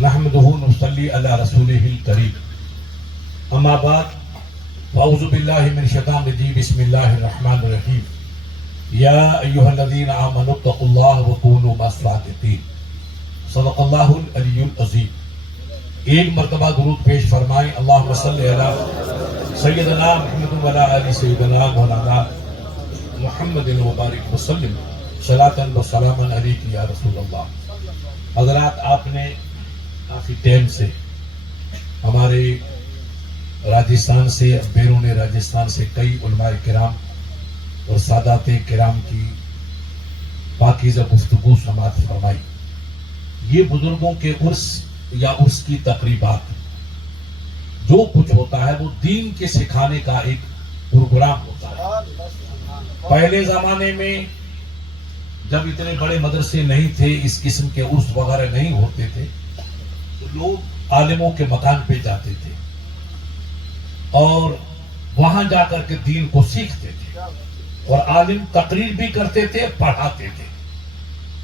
نحمده ونصلي على رسوله الكريم اما بعد فاعوذ بالله من الشیطان الرجیم بسم اللہ الرحمن الرحیم یا ایها الذین آمنوا اتقوا اللہ وکونوا مع الصادقین صدق اللہ العلی العظیم۔ ایک مرتبہ درود پیش فرمائیں، اللہم صلی علی سیدنا محمد وعلی آل سیدنا مولانا محمد وبارک وسلم صلاۃ و سلاما علیک یا رسول اللہ۔ حضرات، آپ نے کافی ٹائم سے ہمارے راجستھان سے، بیرون راجستھان سے کئی علماء کرام اور سادات کرام کی پاکیزہ گفتگو سماعت فرمائی۔ یہ بزرگوں کے عرس یا عرس کی تقریبات جو کچھ ہوتا ہے وہ دین کے سکھانے کا ایک پروگرام ہوتا ہے۔ پہلے زمانے میں جب اتنے بڑے مدرسے نہیں تھے، اس قسم کے عرس وغیرہ نہیں ہوتے تھے، تو لوگ عالموں کے مکان پہ جاتے تھے اور وہاں جا کر کے دین کو سیکھتے تھے، اور عالم تقریر بھی کرتے تھے، پڑھاتے تھے۔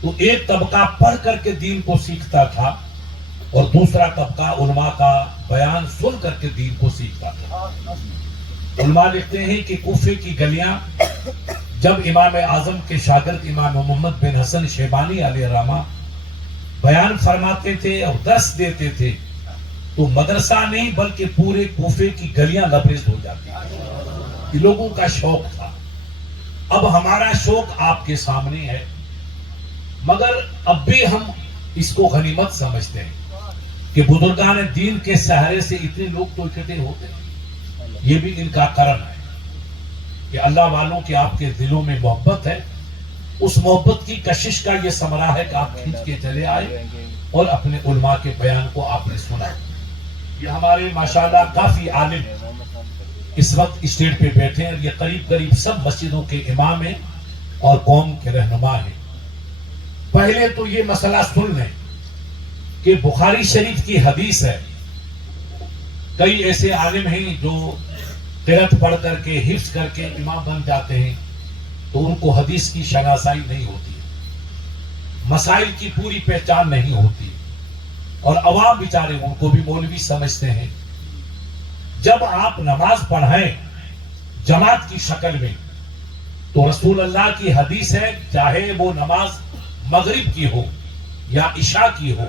تو ایک طبقہ پڑھ کر کے دین کو سیکھتا تھا اور دوسرا طبقہ علماء کا بیان سن کر کے دین کو سیکھتا تھا۔ علماء لکھتے ہیں کہ کوفے کی گلیاں جب امام اعظم کے شاگرد امام محمد بن حسن شیبانی علیہ الرحمہ بیان فرماتے تھے اور درس دیتے تھے تو مدرسہ نہیں بلکہ پورے کوفے کی گلیاں لبریز ہو جاتی تھیں۔ یہ لوگوں کا شوق تھا۔ اب ہمارا شوق آپ کے سامنے ہے، مگر اب بھی ہم اس کو غنیمت سمجھتے ہیں کہ بزرگان دین کے سہارے سے اتنے لوگ تو اکٹھے ہوتے ہیں۔ یہ بھی ان کا کرم ہے کہ اللہ والوں کے آپ کے دلوں میں محبت ہے۔ اس محبت کی کشش کا یہ ثمرہ ہے کہ آپ کھینچ کے چلے آئے اور اپنے علماء کے بیان کو آپ نے سنا۔ یہ ہمارے ماشاءاللہ کافی عالم اس وقت اسٹیج پہ بیٹھے ہیں، یہ قریب قریب سب مسجدوں کے امام ہیں اور قوم کے رہنما ہیں۔ پہلے تو یہ مسئلہ سن لیں کہ بخاری شریف کی حدیث ہے، کئی ایسے عالم ہیں جو قرأت پڑھ کر کے حفظ کر کے امام بن جاتے ہیں تو ان کو حدیث کی شناسائی نہیں ہوتی، مسائل کی پوری پہچان نہیں ہوتی، اور عوام بیچارے ان کو بھی مولوی سمجھتے ہیں۔ جب آپ نماز پڑھائیں جماعت کی شکل میں تو رسول اللہ کی حدیث ہے، چاہے وہ نماز مغرب کی ہو یا عشاء کی ہو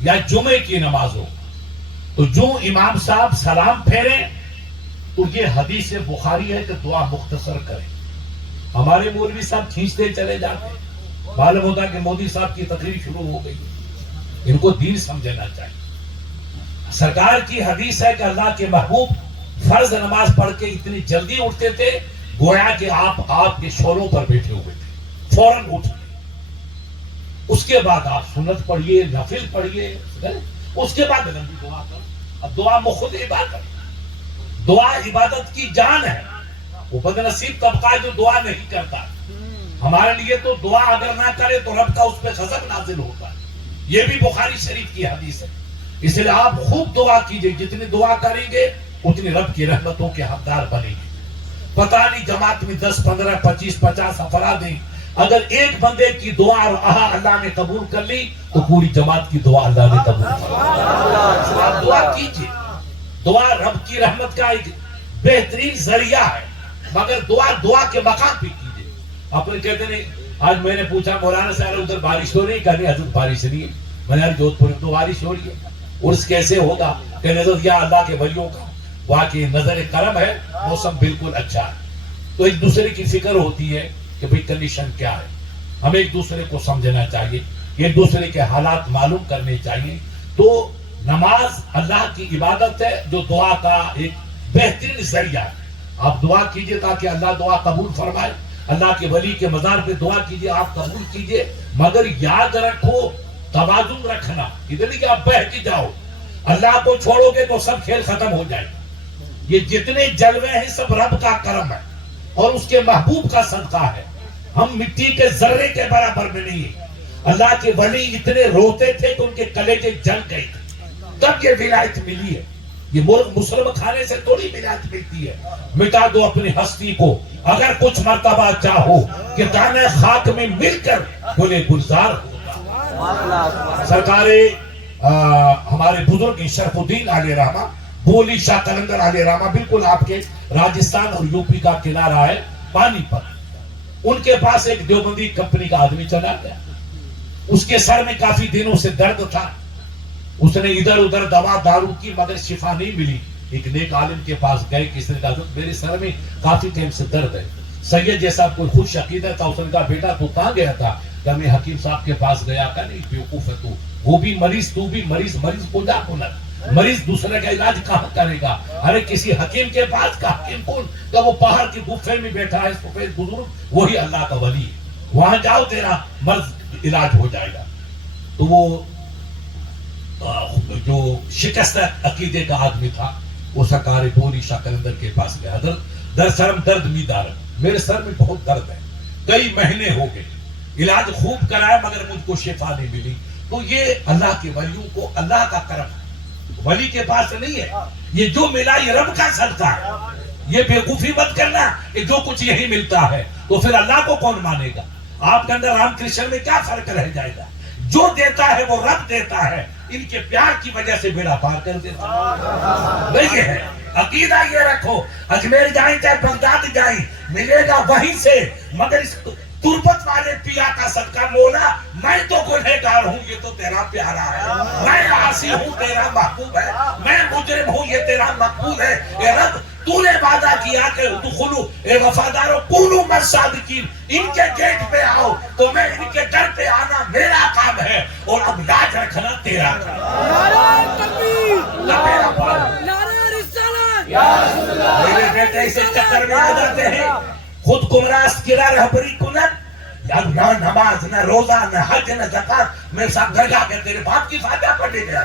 یا جمعے کی نماز ہو، تو جو امام صاحب سلام پھیریں تو یہ حدیث بخاری ہے کہ دعا مختصر کریں۔ ہمارے مولوی صاحب کھینچتے چلے جاتے ہیں، معلوم ہوتا کہ مودی صاحب کی تقریر شروع ہو گئی۔ ان کو دین سمجھنا چاہیے۔ سرکار کی حدیث ہے کہ اللہ کے محبوب فرض نماز پڑھ کے اتنی جلدی اٹھتے تھے گویا کہ آپ کے شوروں پر بیٹھے ہوئے تھے، فوراً اٹھ گئے۔ اس کے بعد آپ سنت پڑھیے، نفل پڑھیے، اس کے بعد لمبی دعا کرو۔ اب دعا میں خود عبادت، دعا عبادت کی جان ہے۔ وہ بدنصیب طبقہ جو دعا نہیں کرتا، ہمارے لیے تو دعا اگر نہ کرے تو رب کا اس پہ غضب نازل ہوتا ہے۔ یہ بھی بخاری شریف کی حدیث ہے۔ اس لیے آپ خوب دعا کیجئے، جتنی دعا کریں گے اتنی رب کی رحمتوں کے حقدار بنیں گے۔ پتہ نہیں جماعت میں 10 15 25 50 افراد ہیں، اگر ایک بندے کی دعا اللہ نے قبول کر لی تو پوری جماعت کی دعا اللہ نے قبول کر لی۔ آپ دعا کیجئے، دعا رب کی رحمت کا ایک بہترین ذریعہ ہے، مگر دعا کے مقام پہ کیجئے۔ اپنے کہتے نہیں، آج میں نے پوچھا مولانا صاحب ادھر بارش ہو رہی، کہنے حضرت بارش نہیں ہے۔ میں نے جودھ پور میں تو بارش ہو رہی ہے، عرس کیسے ہوگا؟ کہ نظر یا اللہ کے ولیوں کا واقعی نظر کرم ہے، موسم بالکل اچھا ہے۔ تو ایک دوسرے کی فکر ہوتی ہے کہ بھئی کنڈیشن کیا ہے، ہمیں ایک دوسرے کو سمجھنا چاہیے، ایک دوسرے کے حالات معلوم کرنے چاہیے۔ تو نماز اللہ کی عبادت ہے جو دعا کا ایک بہترین ذریعہ ہے۔ آپ دعا کیجئے تاکہ اللہ دعا قبول فرمائے، اللہ کے ولی کے مزار پہ دعا کیجئے، آپ قبول کیجئے، مگر یاد رکھو توازن رکھنا، ادھر نہیں کہ آپ بہہ کے جاؤ۔ اللہ کو چھوڑو گے تو سب کھیل ختم ہو جائے۔ یہ جتنے جلوے ہیں سب رب کا کرم ہے اور اس کے محبوب کا صدقہ ہے۔ ہم مٹی کے ذرے کے برابر میں نہیں ہیں۔ اللہ کے ولی اتنے روتے تھے کہ ان کے کلیجے جل گئے تھے، تب یہ ولایت ملی ہے۔ یہ مسلم کھانے سے تھوڑی ولایت ملتی ہے۔ مٹا دو اپنی ہستی کو اگر کچھ مرتبہ چاہو کہ دانے خاک میں مل کر گلے گلزار ہوگا۔ سرکار ہمارے بزرگ شرف الدین علیہ رحمہ، بولی شاہ قلندر علیہ رحمہ، بالکل آپ کے راجستھان اور یو پی کا کنارہ ہے پانی پر. ان کے پاس ایک دیوبندی کمپنی کا آدمی چلا گیا. اس کے سر میں کافی دنوں سے درد تھا. اس نے ادھر ادھر دوا دارو کی مگر شفا نہیں ملی. ایک نیک عالم کے پاس گئے، کس نے کہا میرے سر میں کافی ٹائم سے درد ہے. سید جیسا کوئی خوش عقیدہ تھا، اس نے کہا بیٹا تو کہاں گیا تھا؟ کہ میں حکیم صاحب کے پاس گیا. کہ نہیں بیوقوف ہے تو، وہ بھی مریض تو بھی مریض. مریض کو جا ہونا، مریض دوسرے کا علاج کہاں کرے گا؟ ارے کسی حکیم کے پاس کا. حکیم کون؟ کہ وہ پہاڑ کی گفے میں بیٹھا ہے سفید بزرگ، وہی اللہ کا ولی ہے. وہاں جاؤ تیرا مرض علاج ہو جائے گا. تو وہ جو شکست عقیدے کا آدمی تھا، وہ سرکار بولی شاہ قلندر کے پاس گیا. در سرم درد می دارم، میرے سر میں بہت درد ہے، کئی مہینے ہو گئے، علاج خوب کرایا مگر مجھ کو شفا نہیں ملی. تو یہ اللہ کے ولیوں کو اللہ کا کرم ہے، ولی کے پاس نہیں ہے. یہ جو ملا یہ رب کا صدقہ ہے. یہ بیوقوفی مت کرنا کہ جو کچھ یہی ملتا ہے تو پھر اللہ کو کون مانے گا؟ آپ کے اندر رام کرشن میں کیا فرق رہ جائے گا؟ جو دیتا ہے وہ رب دیتا ہے. ان کے پیار کی وجہ سے بیڑا پار کر دیتا ہے. یہ ہے عقیدہ. یہ رکھو اجمیر جائیں چاہے بغداد جائیں، ملے گا وہیں سے. مگر اس تربت والے پیا کا صدقہ، مولا میں تو گنہگار ہوں، یہ تو تیرا پیارا ہے. میں عاصی ہوں، تیرا محبوب ہے. میں مجرم ہوں، یہ تیرا مقبول ہے. اے رب تو نے وعدہ کیا کہ ادخلوا، اے وفادارو کونوا مع الصادقین، ان کے گیٹ پہ آؤ. تو میں ان کے در پہ آنا میرا کام ہے، اور اب لاج رکھنا تیرا کام. نعرہ تکبیر، میرا پال نعرہ رسالت. میرے بیٹے اسے چکر میں آ جاتے ہیں، خود گمراہ کرا رہبری کنت، نہ نماز نہ روزہ نہ حج نہ زکات. میرے ساتھ گھر جا کے تیرے باپ کی فاتحہ پڑھنے گیا.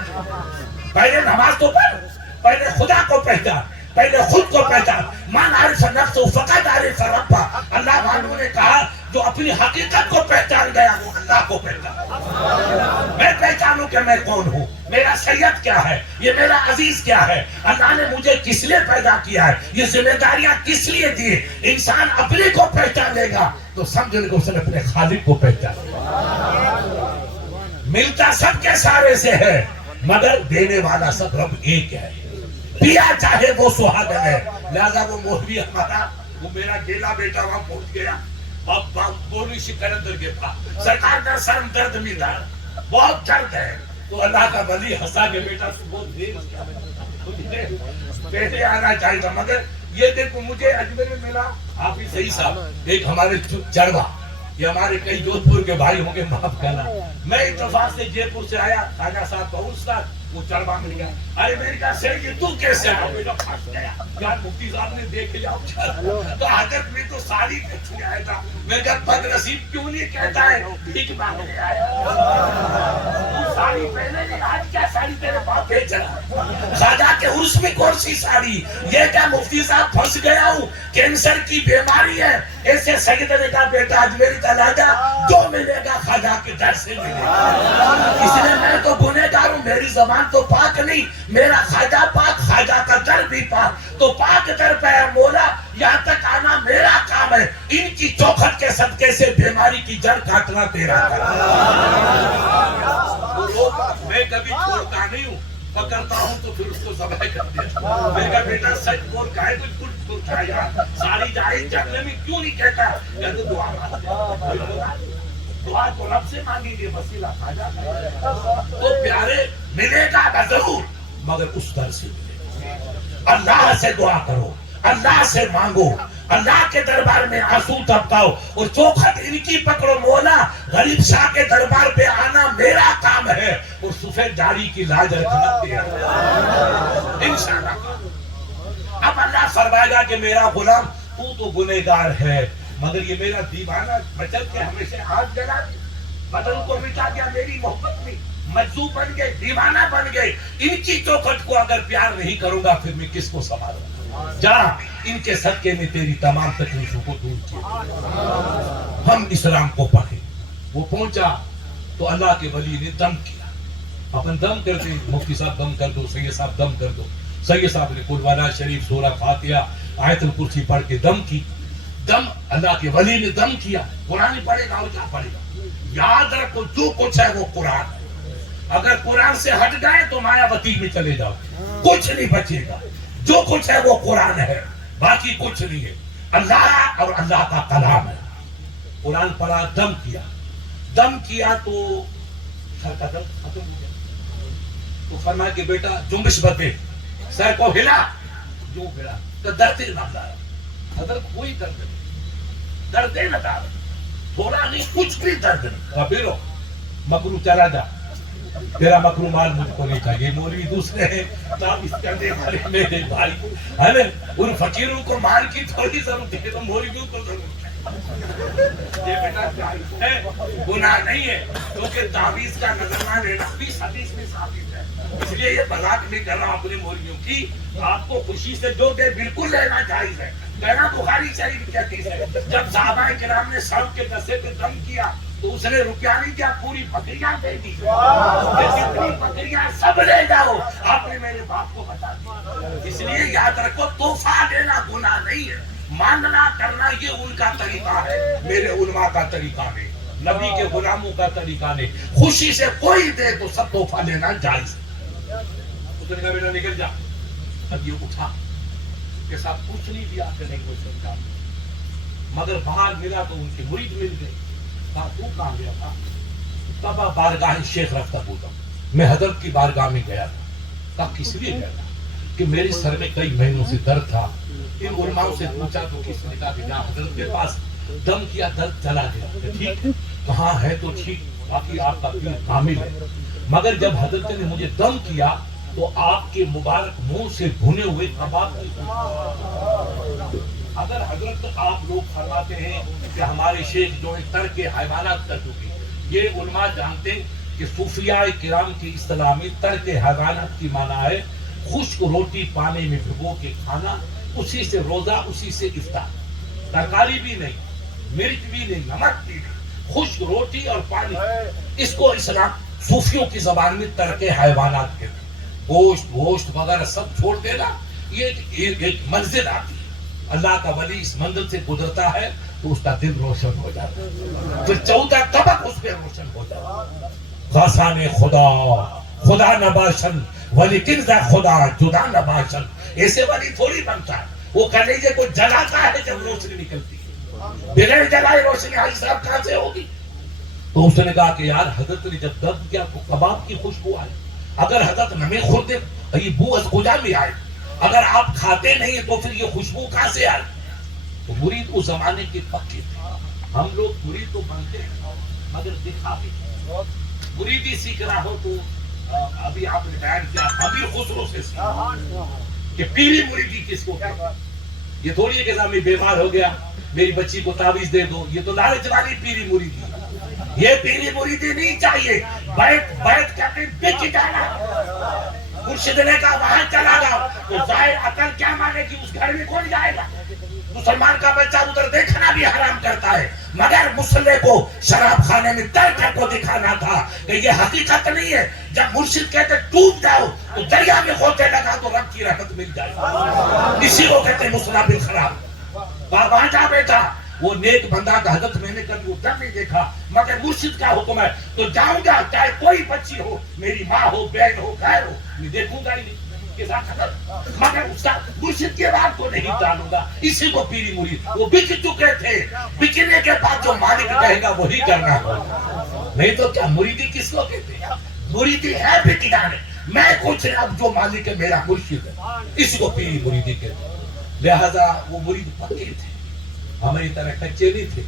پہلے نماز تو پڑھ، پہلے خدا کو پہچان، پہلے خود کو پہچان. من عرف نفسہ فقد عرف ربہ. اللہ والوں نے کہا جو اپنی حقیقت کو پہچان گیا وہ اللہ کو پہچان. میں پہچانوں کہ میں کون ہوں، میرا سید کیا ہے، یہ میرا عزیز کیا ہے، اللہ نے مجھے کس لیے پیدا کیا ہے، یہ ذمہ داریاں کس لیے دی. انسان اپنے کو پہچان لے گا تو سمجھ لے گا اس نے اپنے خالق کو پہچان. ملتا سب کے سارے سے ہے مگر دینے والا سب رب ایک ہے. پیا چاہے وہ سہاگن ہے. لہذا وہ مولوی ہمارا، وہ میرا گیلا بیٹا وہاں پہنچ گیا. اب بولی شکرندر کے پاس سرکار کا سر درد ملا، بہت درد ہے. تو اللہ کا ولی ہنسا کے بیٹا بہت دیر بیٹے آنا چاہیے تھا. مگر یہ دیکھو مجھے اجمیر میں ملا حافظ صحیح صاحب، ایک ہمارے چڑوا، یہ ہمارے کئی جودھ پور کے بھائی ہوں گے معاف کرنا. میں اتفاق سے جے پور سے آیا، خواجہ صاحب کا استاد، وہ چڑوا مل گیا. ارے میں نے کہا سر یہ تو کیسے آیا؟ بیٹا پھنس گیا. یار مفتی صاحب نے دیکھ لیا تو حضرت میں تو ساری کچھ آیا تھا. میں نے کہا بد نصیب کیوں نہیں کہتا ہے بھیک مانگنے آیا. ساڑی پہنے نہیں، آج کیا ساڑی تیرے باپ بھیج رہا؟ خواجہ کے عرس میں کون سی ساڑی؟ یہ کیا مفتی صاحب پھنس گیا ہوں، کینسر کی بیماری ہے. ایسے سید نے کہا بیٹا آج میری چلا جا، جو ملے گا خواجہ کے در سے ملے گا. اس لیے میں تو گنہگار ہوں، میری زبان تو پاک نہیں، میرا خواجہ پاک، خواجہ کا در بھی پاک. تو پاک در پہ ہے مولا، یہاں تک آنا میرا کام ہے. ان کی چوکھٹ کے صدقے سے بیماری کی جڑ کاٹنا تیرا کام. میں کبھی چھوڑتا نہیں ہوں، پکڑتا ہوں تو پھر اس کو ذبح کر دیا. میں کہا بیٹا سچ بول، کہے کچھ کھایا ساری جائے جنگلے میں کیوں نہیں کہتا؟ یا تو دعا مانگے، دعا کو رب سے مانگیں گے، وسیلہ خواجہ کا. تو پیارے ملے گا ضرور مگر اس در سے ملے گا. اللہ سے دعا کرو، اللہ سے مانگو، اللہ کے دربار میں آنسو ٹپکاؤ، اور چوکھٹ ان کی پکڑو. مولا غریب شاہ کے دربار پہ آنا میرا کام ہے، اور سفید داڑھی کی لاج رکھنا تیرا انشاءاللہ. اب اللہ فرمائے گا کہ میرا غلام تو گنہگار ہے مگر یہ میرا دیوانہ بچل کے ہمیشہ ہاتھ جلا دیا، بدن کو مٹا دیا، میری محبت میں مجذوب بن گئے، دیوانہ بن گئے. ان کی چوکھٹ کو اگر پیار نہیں کروں گا پھر میں کس کو سنبھالوں گا؟ جا ان کے صدقے میں تیری تمام تکلیفوں کو دور کیا. ہم اسلام کو پڑھیں. وہ پہنچا تو اللہ کے ولی نے دم کیا. اپن دم کر دیں، مفتی صاحب دم کر دو، سید صاحب دم کر دو. سید صاحب نے قل واللہ شریف، سورہ فاتحہ، آیت الکرسی پڑھ کے دم کی. دم اللہ کے ولی نے دم کیا. قرآن پڑھے گا اور کیا پڑھے گا؟ یاد رکھو جو کچھ ہے وہ قرآن ہے. اگر قرآن سے ہٹ گئے تو مایاوتی میں چلے جاؤ، کچھ نہیں بچے گا. جو کچھ ہے وہ قرآن ہے، باقی کچھ نہیں ہے. اللہ اور اللہ کا کلام ہے. قرآن پڑھا، دم کیا تو سر کا درد ختم ہو گیا. تو فرمایا کہ بیٹا جنبش بتے، سر کو ہلا، جو ہلا تو درد نہ دارا. حضرت کوئی درد نہیں، درد نہ دارا، تھوڑا نہیں کچھ بھی درد نہیں. کبیرو مکرو چلا جا، تیرا مکرو مال مجھ کو نہیں چاہیے. مولوی دوسرے ہیں تعویذ کرنے والے میرے بھائی ہے نا، ان فقیروں کو مال کی تھوڑی ضرورت ہے تو مولویوں کو ضرورت ہے. یہ بیٹا تعویذ ہے، گناہ نہیں ہے، کیونکہ تعویذ کا نظرانہ لینا بھی حدیث میں ثابت ہے. اس لیے یہ مذاق نہیں کر رہا ہوں اپنے مولویوں کی. آپ کو خوشی سے جو دے بالکل لینا جائز ہے. کہنا بخاری شریف کی حدیث ہے، جب صحابہ کرام نے سڑک کے دسے پہ دم کیا تو اس نے روپیہ نہیں دیا، پوری بکریاں دے دی. جتنی بکریاں سب لے جاؤ، آپ نے میرے باپ کو بتا دیا. اس لیے یاد رکھو، تحفہ دینا گناہ نہیں ہے، مانگنا کرنا یہ ان کا طریقہ ہے، میرے علماء کا طریقہ نہیں، نبی کے غلاموں کا طریقہ نہیں. خوشی سے کوئی دے تو سب تحفہ لینا جائز ہے. اس نے کہا بیٹا نکل جا. اب یہ اٹھا کے ساتھ کچھ نہیں دیا کہ نہیں کوئی سمجھا، مگر باہر ملا تو ان کے مرید مل گئے. کہا تو کہاں گیا تھا؟ تب بارگاہ شیخ رفتہ ہوتا. میں حضرت کی بارگاہ میں گیا تھا. کہا کس لیے گیا تھا؟ کہ میرے سر میں کئی مہینوں سے درد تھا. ان علماء سے پوچھا تو کس نے کہا کہ جہاں حضرت کے پاس دم کیا درد چلا گیا. ٹھیک کہاں ہے تو ٹھیک، باقی آپ کا پیر کامل ہے. مگر جب حضرت نے مجھے دم کیا تو آپ کے مبارک منہ سے بھنے ہوئے کباب کی. اگر حضرت آپ لوگ فرماتے ہیں کہ ہمارے شیخ جو ہے ترک حیوانات کر چکے، یہ علماء جانتے ہیں کہ صوفیاء کرام کی اصطلاح میں ترک حیوانات کی معنی ہے خشک روٹی پانی میں بھگو کے کھانا، اسی سے روزہ، اسی سے افطار. ترکاری بھی نہیں، مرچ بھی نہیں، نمک بھی نہیں، خشک روٹی اور پانی. اس کو اسلام صوفیوں کی زبان میں ترک حیوانات کہتے ہیں. گوشت وغیرہ سب چھوڑ دینا. یہ ایک منزل آتی ہے، اللہ کا ولی اس منزل سے گزرتا ہے تو اس کا دل روشن ہو جاتا ہے، پھر 14 طبق اس پہ روشن ہو جاتا ہے. خاصان خدا نباشن ولیکن ذا خدا جدا نباشن. ایسے ولی تھوڑی بنتا ہے، وہ کلیجے کو جلاتا ہے جب روشنی نکلتی ہے. بغیر جلائے روشنی حاجی صاحب کہاں سے ہوگی؟ تو اس نے کہا کہ یار حضرت نے جب دم کیا تو کباب کی خوشبو آئی. اگر حضرت نمے خورتے یہ بو از کجا میں آئے، اگر آپ کھاتے نہیں تو پھر یہ خوشبو کہاں سے آئی؟ تو مرید اس زمانے کے پکے تھے. ہم لوگ مرید تو بنتے ہیں مگر دکھا بھی. مریدی سیکھ رہا ہو تو ابھی آپ نے بیان کیا امیر خسرو سے سیکھا کہ پیری مریدی کس کو کہتے ہیں. یہ تھوڑی ہے کہ میں بیمار ہو گیا میری بچی کو تعویذ دے دو، یہ تو لالچ والی پیری مریدی. یہ پیری مریدی نہیں چاہیے. بیٹھ کے بک جانا. مرشد نے کہا وہاں چلا جاؤ تو ظاہر عقل کیا مانے کہ اس گھر میں کون جائے گا؟ مسلمان کا بچہ ادھر دیکھنا بھی حرام کرتا ہے، مگر مسلح کو شراب خانے میں ترک کو دکھانا تھا کہ یہ حقیقت نہیں ہے. جب مرشد کہتے ڈوب جاؤ تو دریا میں ہوتے لگا تو رب کی رحمت مل جائے. اسی کو کہتے ہیں مصلح بالخراب. وہاں جا بیٹھا وہ نیک بندہ کا حضرت میں نے کبھی ادھر نہیں دیکھا، مگر مرشد کا حکم ہے تو جاؤں گا چاہے کوئی بچی ہو، میری ماں ہو، بہن ہو، غیر ہو، میں دیکھوں گا ہی نہیں کے ساتھ حضرت، مگر اس کا مرشد کے بعد کو نہیں ڈالوں گا. اسی کو پیری مرید. وہ بک چکے تھے، بکنے کے بعد جو مالک کہے گا وہی کرنا ہوگا. نہیں تو کیا مریدی کس کو کہتے ہیں؟ مریدی ہے بک جانے. میں کچھ اب جو مالک ہے میرا مرشد ہے، اس کو پیری مریدی کہتے ہیں. لہذا وہ مرید پکے تھے، ہماری طرح کچے نہیں تھے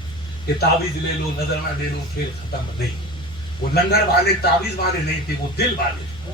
کہ تعویذ لے لو، نظرانہ لے لو، پھر ختم نہیں. وہ لنگر والے تعویذ والے نہیں تھے، وہ دل والے تھے.